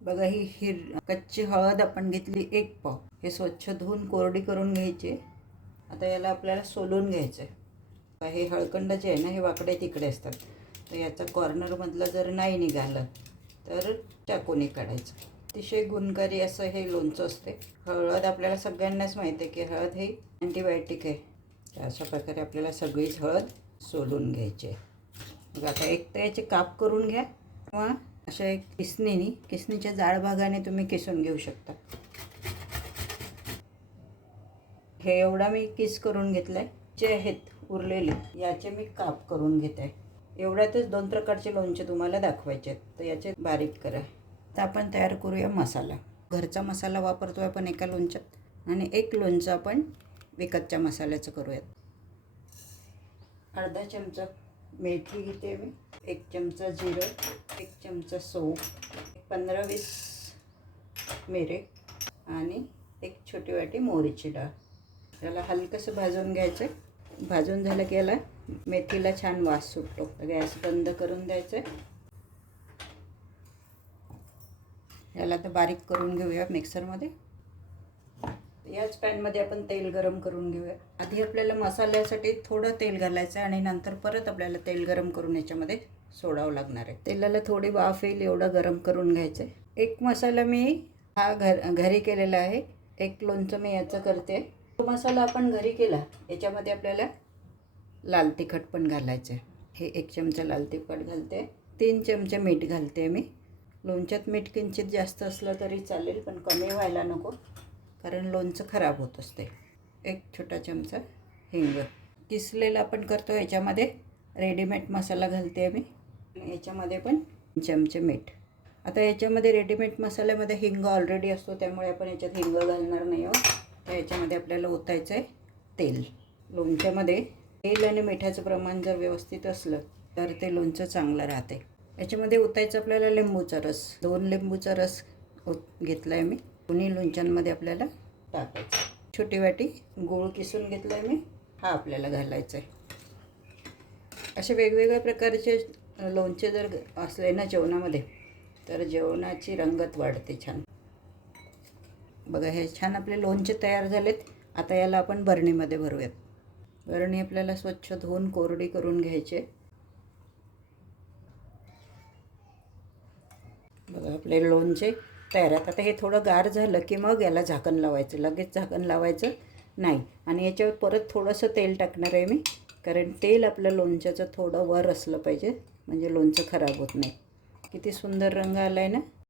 बघा ही कच्ची हळद आपण घेतली 1 पाव. हे स्वच्छ धुवून कोरडी करून घ्यायची. आता याला आपल्याला सोलून घ्यायचं आहे. हे हळकंड जे आहे ना, हे वाकडे तिकडे असतात, तर याचा कॉर्नरमधला जर नाही निघालं तर चाकूने काढायचं. अतिशय गुणकारी असं हे लोणचं असते. हळद आपल्याला सगळ्यांनाच माहिती आहे की हळद हे अँटीबायोटिक आहे. तर अशा प्रकारे आपल्याला सगळीच हळद सोलून घ्यायची आहे. मग आता एक तर याचे काप करून घ्या किंवा अशा एक किसणीच्या जाड भागाने तुम्ही किसून घेऊ शकता. हे एवढा मी किस करून घेतलाय. जे आहेत उरलेले याचे मी काप करून घेत आहे. एवढ्यातच 2 प्रकारचे लोणचे तुम्हाला दाखवायचे आहेत, तर याचे बारीक करा. आता आपण तयार करूया मसाला. घरचा मसाला वापरतोय आपण एका लोणच्यात, आणि एक लोणचं आपण विकतच्या मसाल्याचं करूयात. अर्धा चमचा मेथी घेते मी, 1 चमचा जिरं, 1 चमचा सौंफ, 15-20 मिरे आणि 1 छोटी वाटी मोहरीची डाळ. याला हलकंसं भाजून घ्यायचं. भाजून झालं की याला मेथीला छान वास सुटतो. गॅस बंद करून द्यायचं. याला आता बारीक करून घेऊया मिक्सरमध्ये. याच पॅनमध्ये आपण तेल गरम करून घेऊया. आधी आपल्याला मसाल्यासाठी थोडं तेल घालायचं आणि नंतर परत आपल्याला तेल गरम करून याच्यामध्ये सोडावं लागणार आहे. तेलाला थोडी वाफ येईल एवढं गरम करून घ्यायचं आहे. एक मसाला मी हा घरी केलेला आहे. एक लोणचं मी याचं करते. तो मसाला आपण घरी केला, याच्यामध्ये आपल्याला लाल तिखट पण घालायचं आहे. हे 1 चमचा लाल तिखट घालते. 3 चमचे मीठ घालते मी. लोणच्यात मीठ किंचित जास्त असलं तरी चालेल, पण कमी व्हायला नको, कारण लोणचं खराब होत असते. 1 छोटा चमचा हिंग. किसलेला आपण करतो याच्यामध्ये रेडीमेड मसाला घालते मी. याच्यामध्ये पण 3 चमचे मीठ. आता याच्यामध्ये रेडीमेड मसाल्यामध्ये हिंग ऑलरेडी असतो, त्यामुळे आपण याच्यात हिंग घालणार नाही आहोत. तर याच्यामध्ये आपल्याला ओतायचं आहे तेल. लोणच्यामध्ये तेल आणि मिठाचं प्रमाण जर व्यवस्थित असलं तर ते लोणचं चांगलं राहते. याच्यामध्ये ओतायचं आपल्याला लिंबूचा रस. 2 लिंबूचा रस घेतला आहे मी. दोन्ही लोणच्यांमध्ये आपल्याला टाकायचं. छोटी वाटी गूळ किसून घेतला आहे मी, हा आपल्याला घालायचा आहे. असे वेगवेगळ्या प्रकारचे लोणचे जर असले ना जेवणामध्ये, तर जेवणाची रंगत वाढते छान. बघा हे छान आपले लोणचे तयार झालेत. आता याला आपण बरणीमध्ये भरूयात. बरणी आपल्याला स्वच्छ धुवून कोरडी करून घ्यायचे. बघा आपले लोणचे तयार आहेत. आता हे थोडं गार झालं की मग याला झाकण लावायचं. लगेच झाकण लावायचं नाही. आणि याच्यावर परत थोडंसं तेल टाकणार आहे मी, कारण तेल आपल्या लोणच्याचं थोडं वर असलं पाहिजे, म्हणजे लोणचं खराब होत नाही. किती सुंदर रंग आला आहे ना.